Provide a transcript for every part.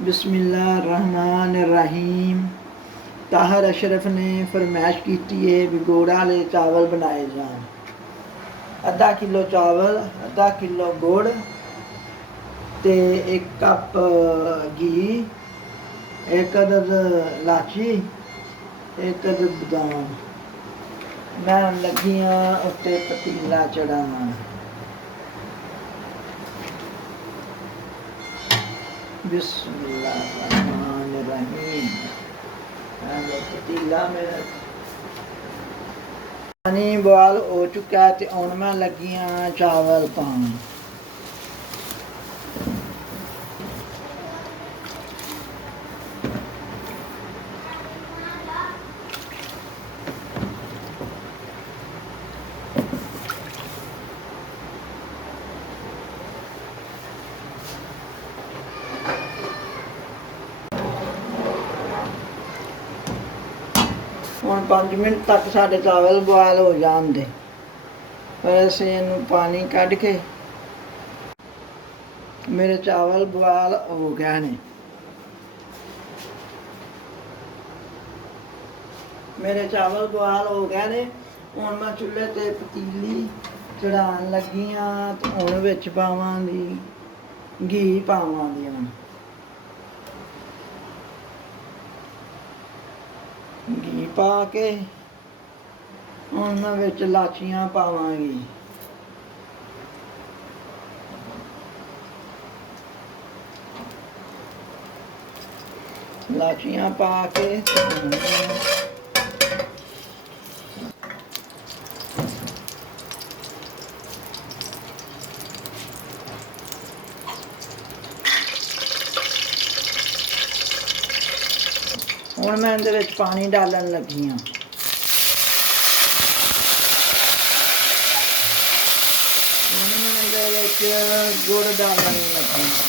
बिस्मिल्लाहिर्रहमानिर्रहीम। ताहर अशरफ ने फरमाइश की है भी गुड़ वाले चावल बनाए जान। अद्धा किलो चावल, अद्धा किलो गुड़ ते 1 कप घी, 1 अदद लाची, 1 अदद बदाम। मैं लगी हाँ उत्ते पतीला चढ़ाना। बिस्मिल्लाहिर्रहमानिर्रहीम। पतीला मेरा पानी बॉयल हो चुका है तो हुण मैं लगी हाँ चावल पान। ਹੁਣ 5 ਮਿੰਟ तक साढ़े चावल बॉयल हो जान दे। फिर असीं इहनूं पानी कढ़ के, मेरे चावल बॉयल हो गए ने। मेरे चावल बॉयल हो गए ने। हुण मैं चुल्हे ते पतीली चढ़ाउण लगी हाँ ते हुण विच पावांगी घी पावांगी। हुण घी पा के हुण मैं विच लाचियां पावांगी। लाचियां पा के हुण मैं इहदे विच पानी डालण लगी हाँ। हुण मैं इहदे विच गुड़ डालण लगी हाँ।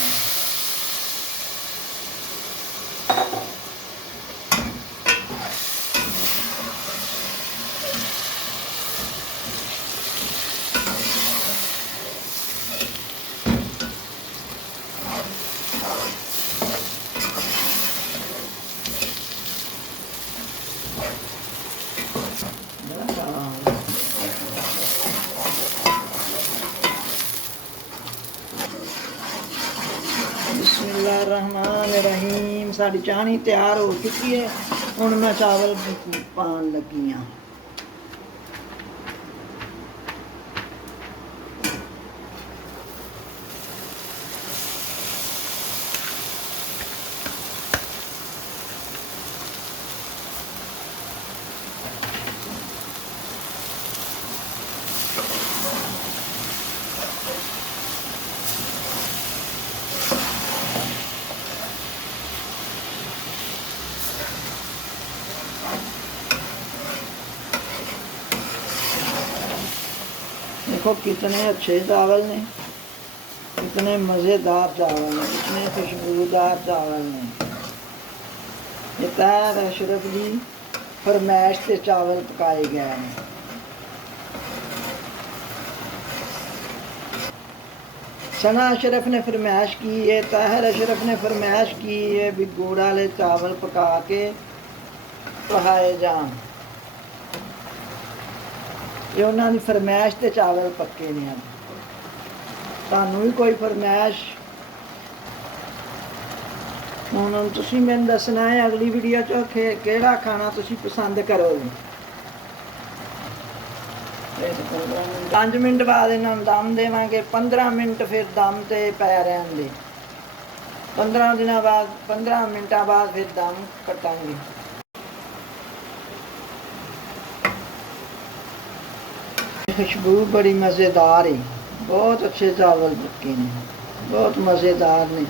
बिस्मिल्लाहिर्रहमानिर्रहीम। साड़ी चानी तैयार हो चुकी है। हुण मैं चावल पान लगी हाँ। देखो कितने अच्छे चावल ने, कितने मज़ेदार चावल हैं, कितने खुशबूदार चावल हैं। ये ताहर अशरफ की फरमाइश से चावल पकाए गए हैं। सना अशरफ ने फरमाइश की है, ताहर अशरफ ने फरमाइश की है भी गुड़ वाले चावल पका के पकाए जान। ये उन्होंने फरमाइश ते चावल पक्के ने। तुहानू भी कोई फरमाइश हुण तुसीं मैनूं दसना है अगली वीडियो च किहड़ा खाना तुसीं पसंद करोगे। 5 मिनट बाद इन्हां नूं दम देवांगे। 15 मिनट फिर दम ते पै रहन दे। 15 दिनों बाद 15 मिनटां बाद फिर दम कट्टांगे। खुशबू बड़ी मज़ेदार है। बहुत अच्छे चावल पक्के ने, बहुत मज़ेदार ने।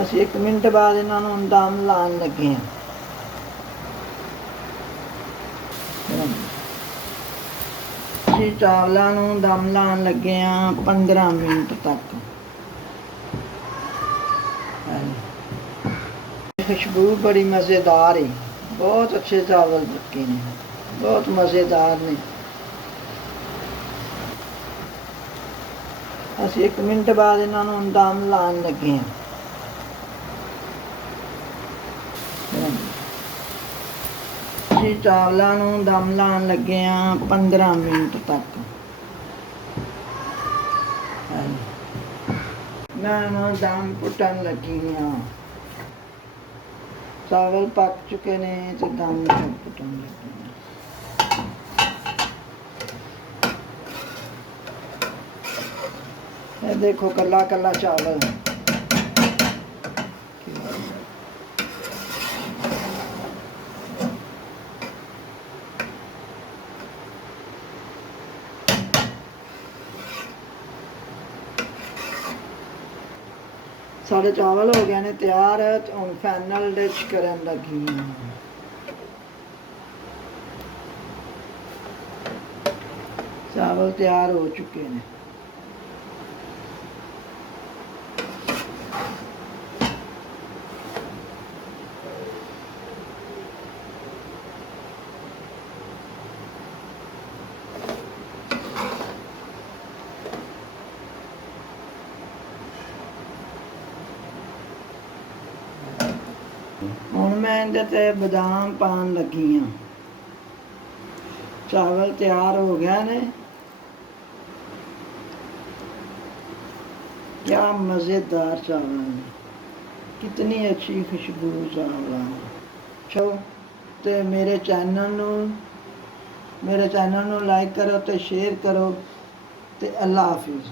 असीं 1 मिनट बाद इन्हां नूं दम लाण लगे हैं। असीं चावलां नूं दम लाण लगे हाँ 15 मिनट तक। खुशबू बड़ी मज़ेदार है। बहुत अच्छे चावल पक्के ने, बहुत मज़ेदार ने। ਅਸੀਂ 1 ਮਿੰਟ ਬਾਅਦ ਇਹਨਾਂ ਨੂੰ ਦਮ ਲਾਉਣ ਲੱਗੇ ਹਾਂ। ਅਸੀਂ ਚਾਵਲਾਂ ਨੂੰ ਦਮ ਲਾਉਣ ਲੱਗੇ ਹਾਂ 15 ਮਿੰਟ ਤੱਕ। ਮੈਂ ਇਹਨੂੰ ਦਮ ਪੁੱਟਣ ਲੱਗੀ ਹਾਂ। ਚਾਵਲ ਪੱਕ ਚੁੱਕੇ ਨੇ ਤੇ ਦਮ ਪੁੱਟਣ ਲੱਗੀ ਹਾਂ। ਇਹ ਦੇਖੋ ਕੱਲਾ ਕੱਲਾ ਚਾਵਲ। ਸਾਡੇ ਚਾਵਲ ਹੋ ਗਏ ਨੇ ਤਿਆਰ। ਹੁਣ ਫਾਈਨਲ ਡਿਸ਼ ਕਰਨ ਲੱਗੀ ਹਾਂ। ਚਾਵਲ ਤਿਆਰ ਹੋ ਚੁੱਕੇ ਨੇ। ਹੁਣ ਮੈਂ ਇਹਦੇ ਤੇ ਬਦਾਮ ਪਾਉਣ ਲੱਗੀ ਹਾਂ। ਚਾਵਲ ਤਿਆਰ ਹੋ ਗਏ ਨੇ। क्या मज़ेदार चावल है, कितनी अच्छी खुशबू चावल छो। तो मेरे चैनल ਨੂੰ ਲਾਈਕ करो तो शेयर करो तो अल्लाह हाफिज़।